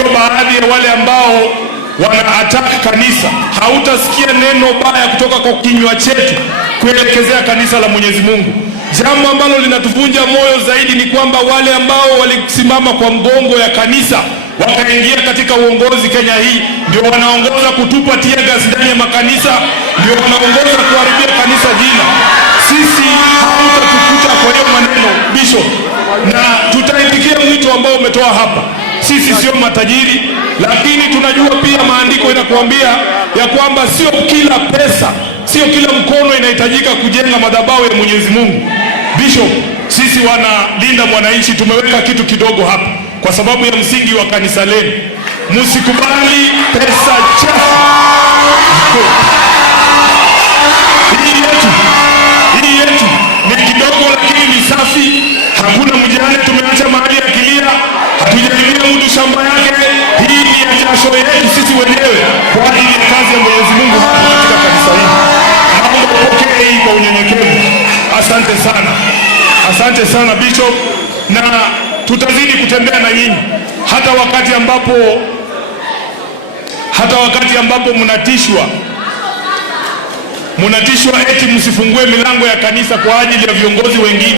sio baadhi ya wale ambao wana-attack kanisa. Hautasikia neno baya kutoka kwa kinywa chetu kuelekezea kanisa la Mwenyezi Mungu. Jambo ambalo linatuvunja moyo zaidi ni kwamba wale ambao walisimama kwa mgongo ya kanisa wakaingia katika uongozi Kenya hii ndio wanaongoza kutupa tear gas ndani ya makanisa, ndio wanaongoza kuharibia kanisa jina. Sisi hatutatukuta kwa hiyo maneno, Bishop, na tutaitikia mwito ambao umetoa hapa. Sisi sio matajiri, lakini tunajua pia maandiko inakuambia ya kwamba sio kila pesa, sio kila mkono inahitajika kujenga madhabahu ya Mwenyezi Mungu. Bishop, sisi wanalinda mwananchi tumeweka kitu kidogo hapa kwa sababu ya msingi wa kanisa lenu. Msikubali pesa chafu. Hii yetu ni kidogo lakini ni safi. Hakuna mjane tumeacha mahali ya kilia. Hatujaibia mtu shamba yake. Hii ni ya jasho yetu sisi wenyewe kwa ajili ya kazi ya Mwenyezi Mungu hapa katika kanisa hili. Naomba upokee hii kwa unyenyekevu. Asante sana. Asante sana Bishop, na tutazidi kutembea na nyinyi hata wakati ambapo mnatishwa eti msifungue milango ya kanisa kwa ajili ya viongozi wengine.